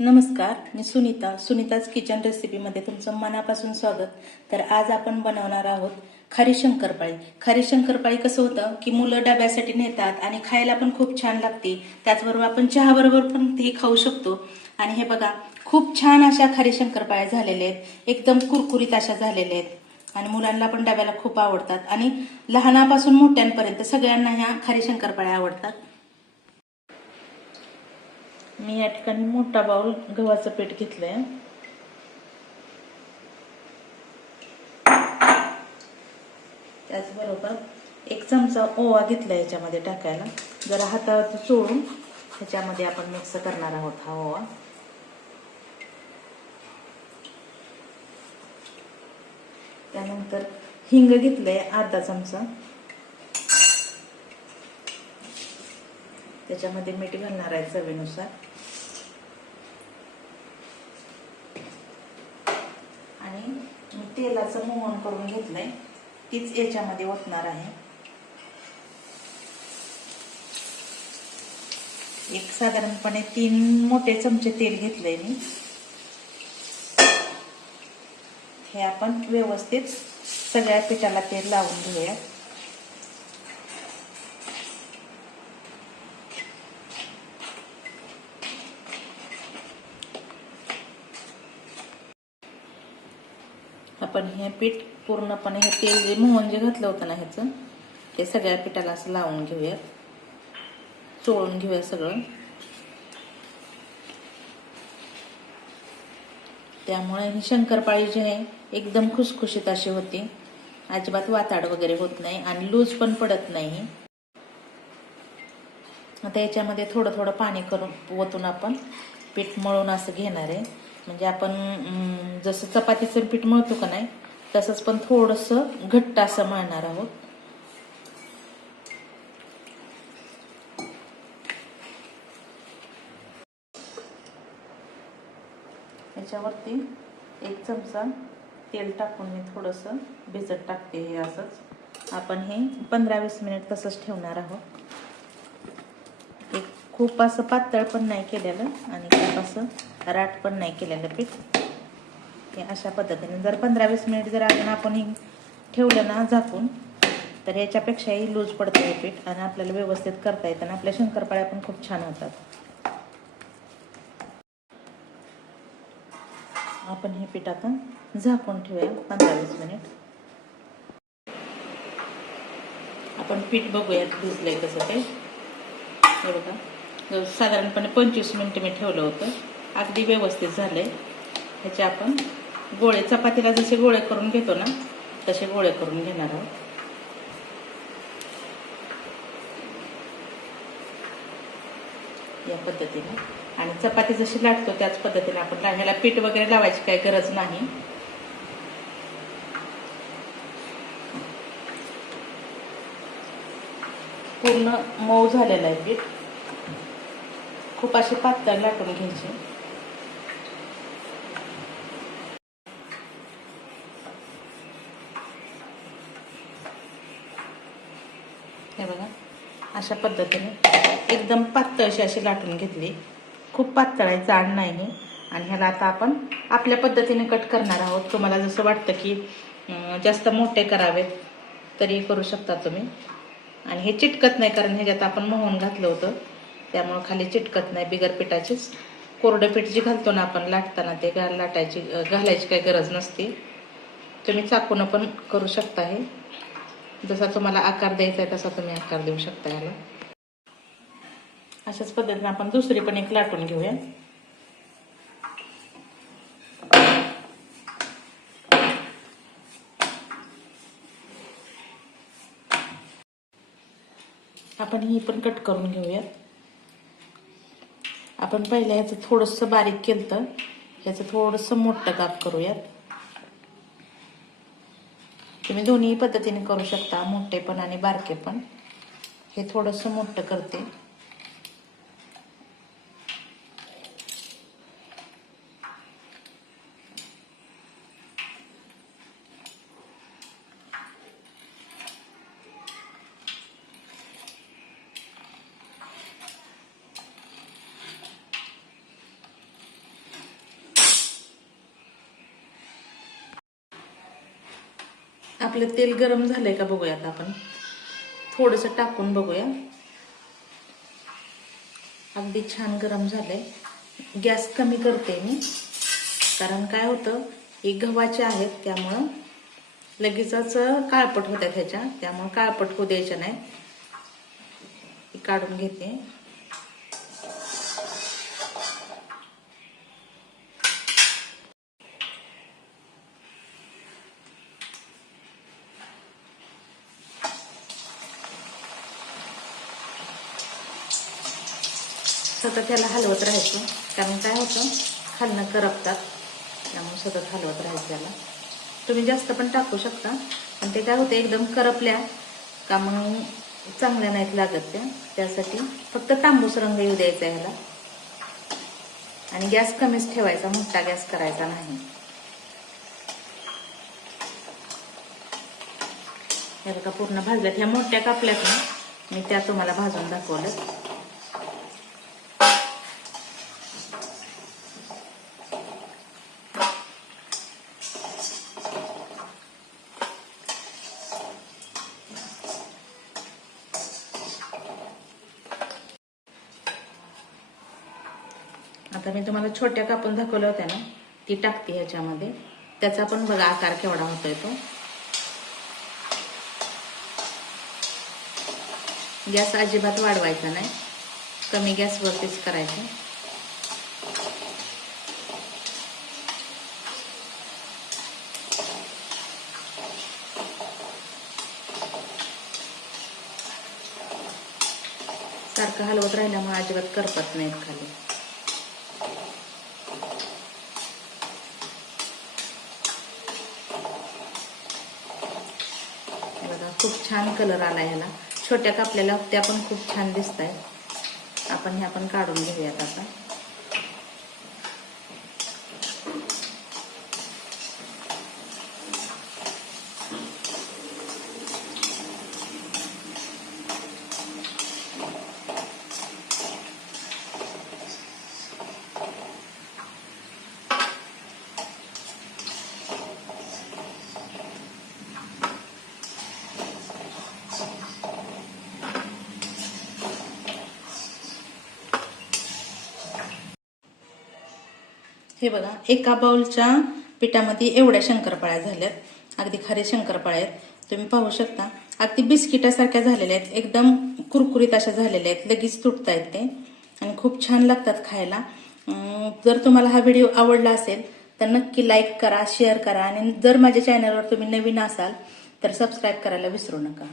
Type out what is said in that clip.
नमस्कार, मी सुनीताच किचन रेसिपीमध्ये तुमचं मनापासून स्वागत. तर आज आपण बनवणार आहोत खारी शंकरपाळी. खारी शंकरपाळी कसं होतं की मुलं डब्यासाठी नेतात आणि खायला पण खूप छान लागते. त्याचबरोबर आपण चहाबरोबर पण ती खाऊ शकतो. आणि हे बघा, खूप छान अशा खारी शंकरपाळ्या झालेल्या आहेत, एकदम कुरकुरीत अशा झालेल्या आहेत आणि मुलांना पण डब्याला खूप आवडतात आणि लहानापासून मोठ्यांपर्यंत सगळ्यांना ह्या खारी शंकरपाळ्या आवडतात. मी या ठिकाणी मोठा बाउल गव्हाचं पीठ घेतलंय. त्याचबरोबर 1 चमचा ओवा घेतला याच्यामध्ये टाकायला. जरा हातावर चोळून ह्याच्यामध्ये आपण मिक्स करणार आहोत हा ओवा. त्यानंतर हिंग घेतलंय अर्धा चमचा. त्याच्यामध्ये मीठ घालणार आहे चवीनुसार. आणि तेलाचं मोहन करून घेतलंय, तीच याच्यामध्ये ओतणार आहे. एक साधारणपणे 3 मोठे चमचे तेल घेतलंय मी. हे आपण व्यवस्थित सगळ्या पिठाला तेल लावून घेऊया. आपण हे पीठ पूर्णपणे हे तेल जे मोहन जे घातलं होतं ना ह्याचं, ते सगळ्या पिठाला असं लावून घेऊया, चोळून घेऊया सगळं. त्यामुळे ही शंकरपाळी जी आहे एकदम खुसखुशीत अशी होती, अजिबात वाताड वगैरे होत नाही आणि लूज पण पडत नाही. आता याच्यामध्ये थोडं थोडं पाणी करून ओतून आपण पीठ मळून असं घेणार आहे. म्हणजे आपण जसं चपातीचं पीठ मळतो का नाही, तसंच पण थोडंसं घट्ट असं मळणार आहोत. याच्यावरती 1 चमचा तेल टाकून मी थोडंसं भिजत टाकते. हे असंच आपण हे 15-20 मिनिट तसंच ठेवणार आहोत. खूप असं पातळ पण नाही केलेलं आणि खूप असं राट पण नाही केलेलं पीठ. हे अशा पद्धतीने जर 15-20 मिनिट जर आपण हे ठेवलं ना झाकून, तर याच्यापेक्षाही लूज पडतं हे पीठ आणि आपल्याला व्यवस्थित करता येतं आणि आपल्या शंकरपाळ्या पण खूप छान होतात. आपण हे पीठ आता झाकून ठेवूया 15-20 मिनिट. आपण पीठ बघूयात भिजलंय कसं ते. हे बघा, साधारणपणे 25 मिनिटं मी ठेवलं होतं, अगदी व्यवस्थित झालंय. ह्याचे आपण गोळे, चपातीला जसे गोळे करून घेतो ना तसे गोळे करून घेणार आहोत. या पद्धतीने. आणि चपाती जशी लाटतो त्याच पद्धतीने आपण ह्याला पीठ वगैरे लावायची काही गरज नाही. पूर्ण मऊ झालेलं आहे पीठ. खूप अशी पातळ लाटून घ्यायची. हे बघा, अशा पद्धतीने एकदम पातळशी अशी लाटून घेतली. खूप पातळ आहे, जाड नाही. आणि ह्याला आता आपण आपल्या पद्धतीने कट करणार आहोत. तुम्हाला जसं वाटतं की जास्त मोठे करावेत तरी करू शकता तुम्ही. आणि हे चिटकत नाही, कारण ह्याच्यात आपण मोहन घातलं होतं, त्यामुळे खाली चिटकत नाही. बिगर पिठाचीच कोरडं पीठ जे घालतो ना आपण लाटताना, ते घालायची काही गरज नसते. तुम्ही चाकून पण करू शकता. हे जसा तुम्हाला आकार द्यायचा आहे तसा तुम्ही आकार देऊ शकता ह्याला. अशाच पद्धतीने आपण दुसरी पण एक लाटून घेऊया. आपण ही पण कट करून घेऊयात. आपण पहिल्या ह्याचं थोडंसं बारीक केलं तर ह्याचं थोडंसं मोठं काप करूयात. तुम्ही दोन्ही पद्धतीने करू शकता, मोठे पण आणि बारके पण. हे थोडंसं मोठं करते. आपलं तेल गरम झालंय का बघूया आता आपण. थोडंसं टाकून बघूया. अगदी छान गरम झालंय. गॅस कमी करते मी, कारण काय होतं हे गव्हाचे आहेत त्यामुळं लगेचच काळपट होतात ह्याच्या, त्यामुळे काळपट होऊ द्यायच्या नाही. काढून घेते. सतत त्याला हलवत राहायचं, कारण काय होतं खालनं करपतात, त्यामुळे सतत हलवत राहायचं त्याला. तुम्ही जास्त पण टाकू शकता, पण ते काय होतं एकदम करपल्या का मग चांगल्या नाहीत लागत त्या. त्यासाठी फक्त तांबूस रंग येऊ द्यायचा ह्याला. आणि गॅस कमीच ठेवायचा, मोठा गॅस करायचा नाही. हे बघा पूर्ण भाजल्यात. ह्या मोठ्या कापल्यात ना, मी त्या तुम्हाला भाजून दाखवलं. आता मी तुम्हाला छोट्या कापून दाखवल्या होत्या ना, ती टाकते ह्याच्यामध्ये. त्याचा पण बघा आकार केवढा होतोय तो. गॅस अजिबात वाढवायचा नाही, कमी गॅसवरतीच करायचं. सारखं हलवत राहिल्यामुळे अजिबात करपत नाहीत खाली. बघा खूप छान कलर आला ह्याला. छोट्या कापलेल्या त्या पण खूप छान दिसत आहेत. आपण ह्या पण काढून घेऊयात आता. हे बघा एका बाउलच्या पिठामध्ये एवढ्या शंकरपाळ्या झाल्यात. अगदी खरे शंकरपाळ्या आहेत. तुम्ही पाहू शकता अगदी बिस्किटासारख्या झालेल्या आहेत. एकदम कुरकुरीत अशा झालेल्या आहेत. लगेच तुटतायत ते आणि खूप छान लागतात खायला. जर तुम्हाला हा व्हिडिओ आवडला असेल तर नक्की लाईक करा, शेअर करा आणि जर माझ्या चॅनलवर तुम्ही नवीन असाल तर सबस्क्राईब करायला विसरू नका.